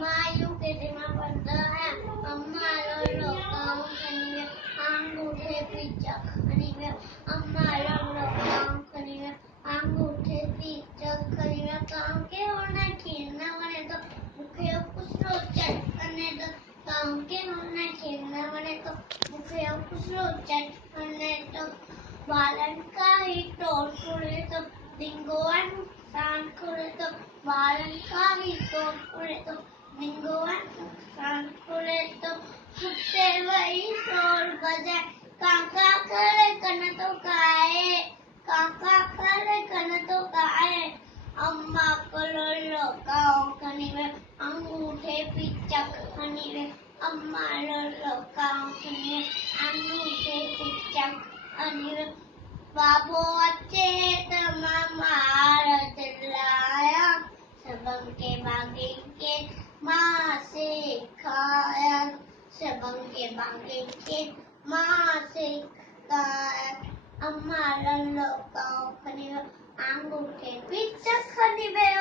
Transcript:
मायू के दिमाग पड़ता है अम्मा लो काम करनी है अंगूठे पीछा करनी है अम्मा लो काम करनी है अंगूठे पीछा करनी है काम के होना खेलना बने तो मुखे कुछ रोचक करने तो काम के होना खेलना बने तो मुखे कुछ रोचक करने तो बालन का ही तोड़ फोड़े तो डिंगोआ नुकसान करे तो बालन का ही तोड़ फोड़े तो डिंगोआ नुकसान करे तो कुत्ते वही शोर बजाए काका करे कन तो गाए काका करे कन तो गाए अम्मा करो लोकाओ कनी में अंगूठे पिचक कनी में अम्मा लोकाओ कनी में अंगूठे पिचक कनी में बाबू अच्छे तमामार चिल्लाया सबंग के बागे के माँ से खाया सबंग के बागे के माँ से खाया अम्मा लल्लो का खनी में अंगूठे पिचक खनी में